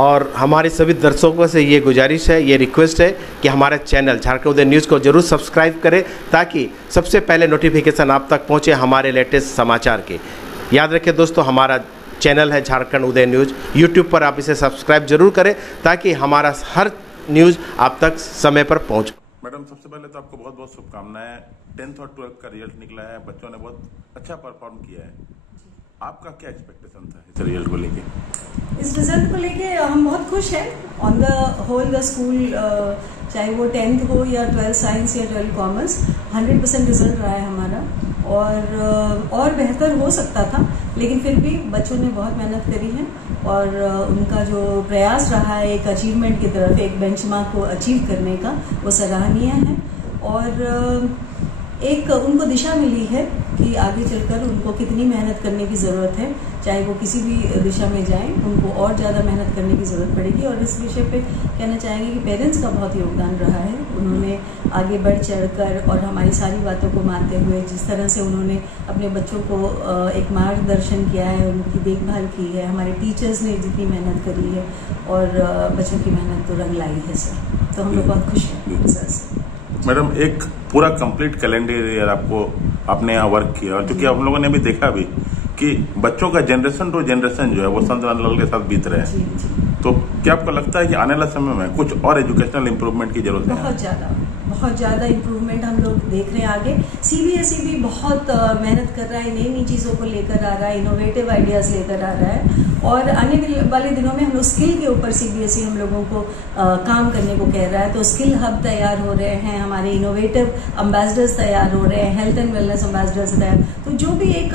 और हमारे सभी दर्शकों से ये गुजारिश है, ये रिक्वेस्ट है कि हमारा चैनल झारखंड उदय न्यूज़ को जरूर सब्सक्राइब करें ताकि सबसे पहले नोटिफिकेशन आप तक पहुंचे हमारे लेटेस्ट समाचार के। याद रखें दोस्तों, हमारा चैनल है झारखंड उदय न्यूज़, यूट्यूब पर आप इसे सब्सक्राइब जरूर करें ताकि हमारा हर न्यूज़ आप तक समय पर पहुँच। मैडम, सबसे पहले तो आपको बहुत बहुत शुभकामनाएं। 10th और 12th का रिजल्ट निकला है, बच्चों ने बहुत अच्छा परफॉर्म किया है। आपका क्या एक्सपेक्टेशन था इस रिजल्ट को लेके? इस रिजल्ट को लेके हम बहुत खुश हैं। On the whole the school, चाहे वो 10th हो या 12th साइंस या 12th कॉमर्स, 100% रिजल्ट रहा है हमारा। और बेहतर हो सकता था, लेकिन फिर भी बच्चों ने बहुत मेहनत करी है और उनका जो प्रयास रहा है एक अचीवमेंट की तरफ, एक बेंचमार्क को अचीव करने का, वो सराहनीय है। और एक उनको दिशा मिली है कि आगे चलकर उनको कितनी मेहनत करने की ज़रूरत है। चाहे वो किसी भी दिशा में जाएं, उनको और ज़्यादा मेहनत करने की ज़रूरत पड़ेगी। और इस विषय पे कहना चाहेंगे कि पेरेंट्स का बहुत योगदान रहा है। उन्होंने आगे बढ़ चढ़कर और हमारी सारी बातों को मानते हुए जिस तरह से उन्होंने अपने बच्चों को एक मार्गदर्शन किया है, उनकी देखभाल की है, हमारे टीचर्स ने जितनी मेहनत करी है और बच्चों की मेहनत तो रंग लाई है सर। तो हम लोग बहुत खुश हैं सर से। मैडम, एक पूरा कंप्लीट कैलेंडर ईयर आपने यहाँ वर्क किया, और चूंकि हम लोगों ने भी देखा भी कि बच्चों का जनरेशन टू जनरेशन जो है वो संत नंदलाल के साथ बीत रहे हैं। तो क्या आपको लगता है कि आने वाले समय में कुछ और एजुकेशनल इम्प्रूवमेंट की जरूरत है? बहुत ज़्यादा इम्प्रूवमेंट हम लोग देख रहे हैं आगे। सीबीएसई भी बहुत मेहनत कर रहा है, नई नई चीज़ों को लेकर आ रहा है, इनोवेटिव आइडियाज़ लेकर आ रहा है। और आने वाले दिनों में हम लोग स्किल के ऊपर सीबीएसई हम लोगों को काम करने को कह रहा है। तो स्किल हब तैयार हो रहे हैं, हमारे इनोवेटिव अम्बेसडर्स तैयार हो रहे हैं, हेल्थ एंड वेलनेस अम्बेसडर्स तैयार। तो जो भी एक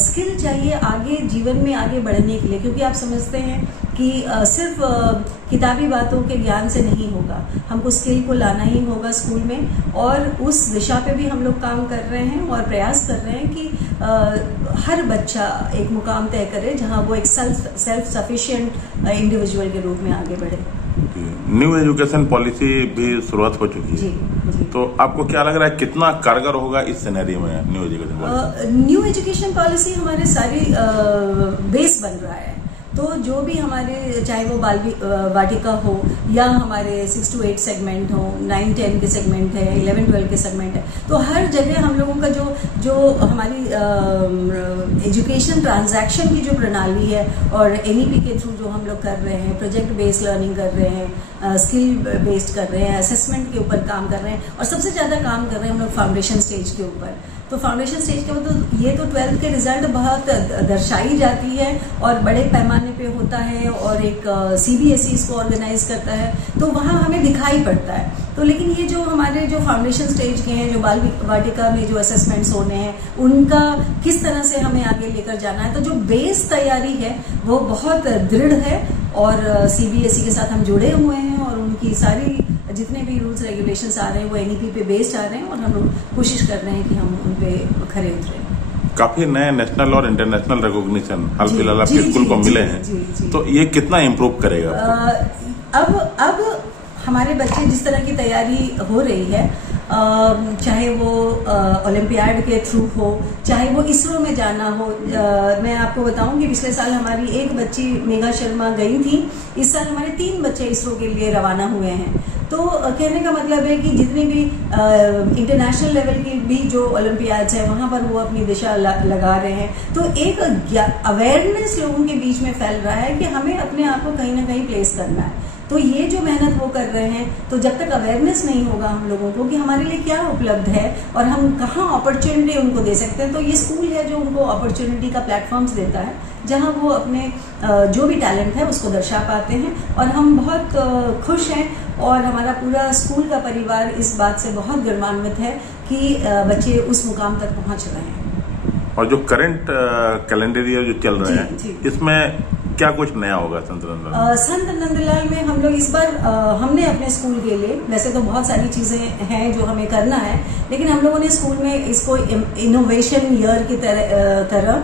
स्किल चाहिए आगे जीवन में आगे बढ़ने के लिए, क्योंकि आप समझते हैं कि सिर्फ किताबी बातों के ज्ञान से नहीं होगा, हमको स्किल को लाना ही होगा स्कूल में। और उस दिशा पे भी हम लोग काम कर रहे हैं और प्रयास कर रहे हैं कि हर बच्चा एक मुकाम तय करे जहां वो एक सेल्फ सफिशिएंट इंडिविजुअल के रूप में आगे बढ़े। न्यू एजुकेशन पॉलिसी भी शुरुआत हो चुकी है जी। तो आपको क्या लग रहा है कितना कारगर होगा इस सिनेरियो में new education policy? New education policy हमारे सारी बेस बन रहा है। तो जो भी हमारे, चाहे वो बाल वाटिका हो या हमारे 6 to 8 सेगमेंट हो, 9-10 के सेगमेंट है, 11-12 के सेगमेंट है, तो हर जगह हम लोगों का जो हमारी एजुकेशन ट्रांजैक्शन की जो प्रणाली है और एनईपी के थ्रू जो हम लोग कर रहे हैं, प्रोजेक्ट बेस्ड लर्निंग कर रहे हैं, स्किल बेस्ड कर रहे हैं, असेसमेंट के ऊपर काम कर रहे हैं, और सबसे ज़्यादा काम कर रहे हैं हम लोग फाउंडेशन स्टेज के ऊपर। तो फाउंडेशन स्टेज के ऊपर ये तो 12th के रिजल्ट बहुत दर्शाई जाती है और बड़े पैमाने पे होता है, और एक सीबीएसई इसको ऑर्गेनाइज करता है, तो वहाँ हमें दिखाई पड़ता है। तो लेकिन ये जो हमारे जो फाउंडेशन स्टेज के हैं, जो बाल वाटिका में जो असेसमेंट्स होने हैं, उनका किस तरह से हमें आगे लेकर जाना है, तो जो बेस तैयारी है वो बहुत दृढ़ है। और सीबीएसई के साथ हम जुड़े हुए हैं और उनकी सारी जितने भी रूल्स रेगुलेशंस आ रहे हैं वो एनईपी पे बेस्ड आ रहे हैं, और हम लोग कोशिश कर रहे हैं कि हम उन पे खरे उतरें। काफी नए नेशनल और इंटरनेशनल रिकॉग्निशन हाल फिलहाल आपके स्कूल को मिले हैं, तो ये कितना इम्प्रूव करेगा? अब हमारे बच्चे जिस तरह की तैयारी हो रही है, चाहे वो ओलंपियाड के थ्रू हो, चाहे वो इसरो में जाना हो। मैं आपको बताऊं कि पिछले साल हमारी एक बच्ची मेघा शर्मा गई थी, इस साल हमारे 3 बच्चे इसरो के लिए रवाना हुए हैं। तो कहने का मतलब है कि जितनी भी इंटरनेशनल लेवल की भी जो ओलंपियाड्स है वहां पर वो अपनी दिशा लगा रहे हैं। तो एक अवेयरनेस लोगों के बीच में फैल रहा है कि हमें अपने आप को कहीं ना कहीं प्लेस करना है। तो ये जो मेहनत वो कर रहे हैं, तो जब तक अवेयरनेस नहीं होगा हम लोगों को कि हमारे लिए क्या उपलब्ध है और हम कहाँ अपॉर्चुनिटी उनको दे सकते हैं, तो ये स्कूल है जो उनको अपॉर्चुनिटी का प्लेटफॉर्म्स देता है जहाँ वो अपने जो भी टैलेंट है उसको दर्शा पाते हैं। और हम बहुत खुश हैं और हमारा पूरा स्कूल का परिवार इस बात से बहुत गर्वान्वित है कि बच्चे उस मुकाम तक पहुँच रहे हैं। और जो करंट कैलेंडर ईयर जो चल रहे हैं, इसमें क्या कुछ नया होगा संत नंदलाल? संत नंदलाल में हम लोग इस बार हमने अपने स्कूल के लिए, वैसे तो बहुत सारी चीजें हैं जो हमें करना है, लेकिन हम लोगों ने स्कूल में इसको इनोवेशन ईयर की तरह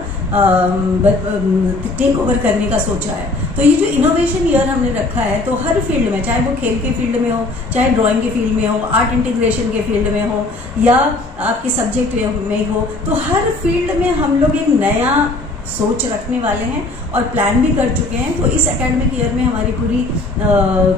टेक ओवर करने का सोचा है। तो ये जो इनोवेशन ईयर हमने रखा है, तो हर फील्ड में, चाहे वो खेल के फील्ड में हो, चाहे ड्राइंग के फील्ड में हो, आर्ट इंटीग्रेशन के फील्ड में हो, या आपके सब्जेक्ट में हो, तो हर फील्ड में हम लोग एक नया सोच रखने वाले हैं और प्लान भी कर चुके हैं। तो इस एकेडमिक ईयर में हमारी पूरी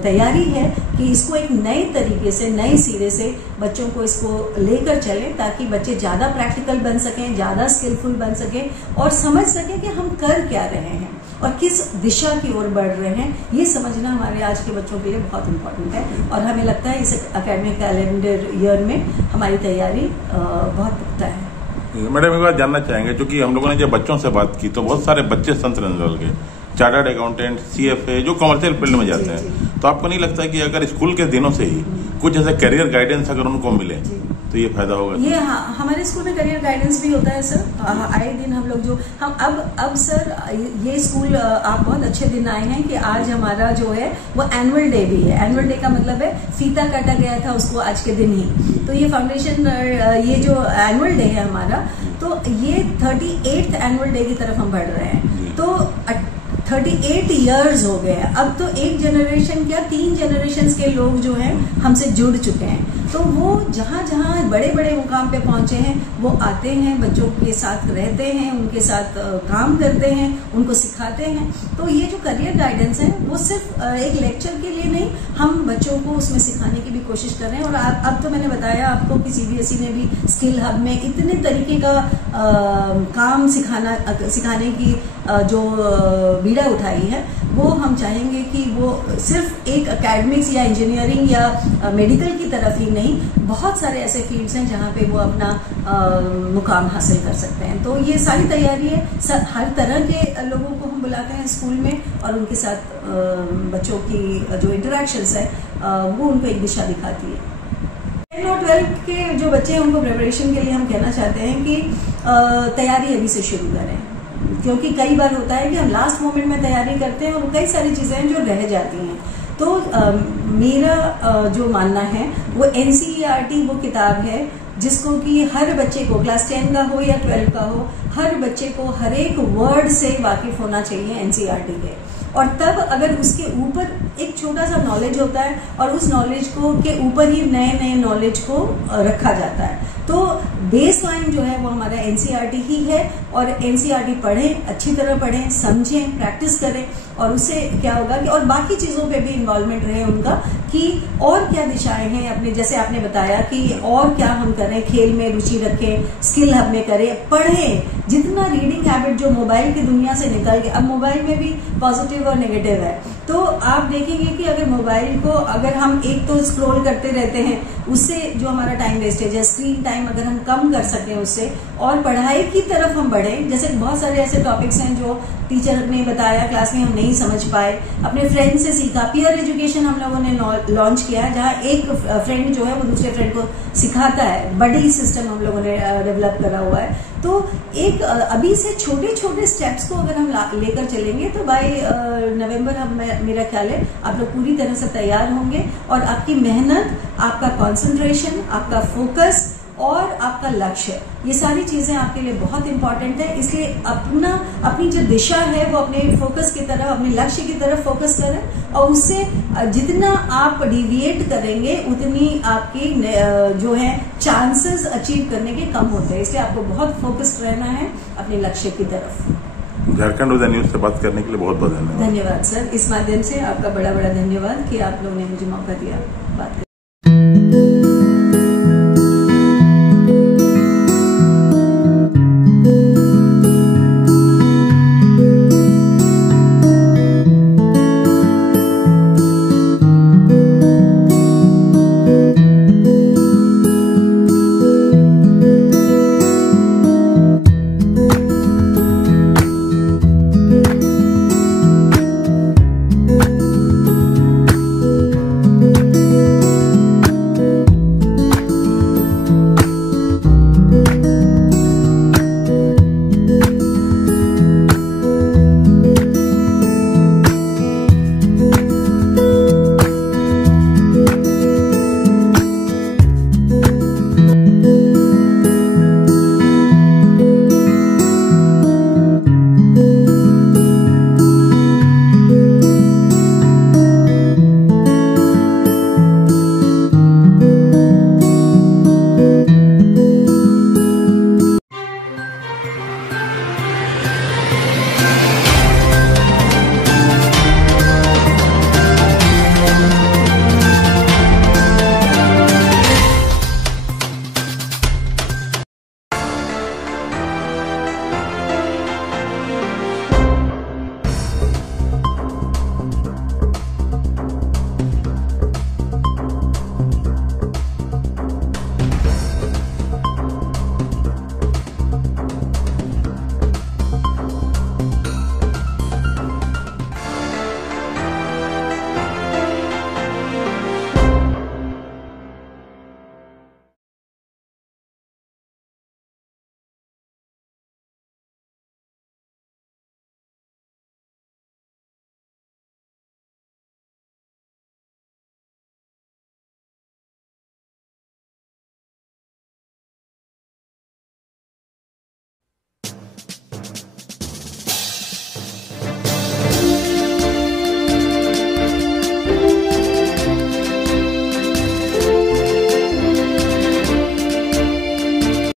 तैयारी है कि इसको एक नए तरीके से, नए सिरे से बच्चों को इसको लेकर चलें, ताकि बच्चे ज़्यादा प्रैक्टिकल बन सकें, ज़्यादा स्किलफुल बन सकें और समझ सकें कि हम कर क्या रहे हैं और किस दिशा की ओर बढ़ रहे हैं। ये समझना हमारे आज के बच्चों के लिए बहुत इम्पोर्टेंट है और हमें लगता है इस एकेडमिक कैलेंडर ईयर में हमारी तैयारी बहुत पुख्ता है। मैडम एक बात जानना चाहेंगे, क्योंकि हम लोगों ने जब बच्चों से बात की तो बहुत सारे बच्चे संत निकल गए, चार्टर्ड अकाउंटेंट, CFA, जो कमर्शियल फील्ड में जाते हैं। तो आपको नहीं लगता कि अगर स्कूल के दिनों से ही कुछ ऐसे करियर गाइडेंस अगर उनको मिले तो ये फायदा होगा? ये हमारे स्कूल में करियर गाइडेंस भी होता है सर। आए दिन हम लोग जो हम अब सर ये स्कूल आप बहुत अच्छे दिन आए हैं कि आज हमारा जो है वो एनुअल डे भी है। एनुअल डे का मतलब है फीता काटा गया था उसको आज के दिन ही। तो ये फाउंडेशन ये जो एनुअल डे है हमारा, तो ये 38th एनुअल डे की तरफ हम बढ़ रहे हैं। तो 38 इयर्स हो गए हैं। अब तो एक जनरेशन क्या 3 जनरेशन के लोग जो हैं हमसे जुड़ चुके हैं। तो वो जहाँ जहाँ बड़े बड़े मुकाम पे पहुंचे हैं वो आते हैं, बच्चों के साथ रहते हैं, उनके साथ काम करते हैं, उनको सिखाते हैं। तो ये जो करियर गाइडेंस है वो सिर्फ एक लेक्चर के लिए नहीं, हम बच्चों को उसमें सिखाने की भी कोशिश कर रहे हैं। और अब तो मैंने बताया आपको कि CBSE ने भी स्किल हब में इतने तरीके का काम सिखाने की जो बीड़ा उठाई है, वो हम चाहेंगे कि वो सिर्फ एक एकेडमिक्स या इंजीनियरिंग या मेडिकल की तरफ ही नहीं, बहुत सारे ऐसे फील्ड्स हैं जहाँ पे वो अपना मुकाम हासिल कर सकते हैं। तो ये सारी तैयारी है, हर तरह के लोगों को हम बुलाते हैं स्कूल में और उनके साथ बच्चों की जो इंटरेक्शंस है वो उनको एक दिशा दिखाती है। 10 और 12 के जो बच्चे हैं उनको प्रिपरेशन के लिए हम कहना चाहते हैं कि तैयारी अभी से शुरू करें, क्योंकि कई बार होता है कि हम लास्ट मोमेंट में तैयारी करते हैं और कई सारी चीजें हैं जो रह जाती हैं। तो मेरा जो मानना है वो NCERT वो किताब है जिसको कि हर बच्चे को, क्लास 10 का हो या 12 का हो, हर बच्चे को हर एक वर्ड से वाकिफ होना चाहिए NCERT के। और तब अगर उसके ऊपर एक छोटा सा नॉलेज होता है और उस नॉलेज को के ऊपर ही नए नए नॉलेज को रखा जाता है, तो बेस लाइन जो है वो हमारा NCERT ही है। और NCERT पढ़ें, अच्छी तरह पढ़ें, समझें, प्रैक्टिस करें और उससे क्या होगा कि और बाकी चीजों पे भी इन्वॉल्वमेंट रहे उनका कि और क्या दिशाएं हैं अपने, जैसे आपने बताया कि और क्या हम करें, खेल में रुचि रखें, स्किल हब में करें, पढ़ें। जितना रीडिंग हैबिट जो मोबाइल की दुनिया से निकल के, अब मोबाइल में भी पॉजिटिव और नेगेटिव है, तो आप देखेंगे कि अगर मोबाइल को अगर हम एक तो स्क्रॉल करते रहते हैं, उससे जो हमारा टाइम वेस्टेज है, स्क्रीन टाइम अगर हम कम कर सकें उससे और पढ़ाई की तरफ हम बढ़ें। जैसे बहुत सारे ऐसे टॉपिक्स हैं जो टीचर ने बताया क्लास में हम नहीं समझ पाए, अपने फ्रेंड से सीखा। पीयर एजुकेशन हम लोगों ने लॉन्च किया है, जहाँ एक फ्रेंड जो है वो दूसरे फ्रेंड को सिखाता है। बड़ी सिस्टम हम लोगों ने डेवलप करा हुआ है। तो एक अभी से छोटे छोटे स्टेप्स को अगर हम लेकर चलेंगे तो बाय नवंबर हम, मेरा ख्याल है आप लोग पूरी तरह से तैयार होंगे और आपकी मेहनत, आपका कंसंट्रेशन, आपका फोकस और आपका लक्ष्य, ये सारी चीजें आपके लिए बहुत इंपॉर्टेंट है। इसलिए अपनी जो दिशा है वो अपने फोकस की तरफ, अपने लक्ष्य की तरफ फोकस करें और उससे जितना आप डिविएट करेंगे उतनी आपकी जो है चांसेस अचीव करने के कम होते हैं। इसलिए आपको बहुत फोकस्ड रहना है अपने लक्ष्य की तरफ। झारखंड उदय न्यूज से बात करने के लिए बहुत बहुत धन्यवाद। धन्यवाद सर, इस माध्यम से आपका बड़ा बड़ा धन्यवाद कि आप लोगों ने मुझे मौका दिया बात करने।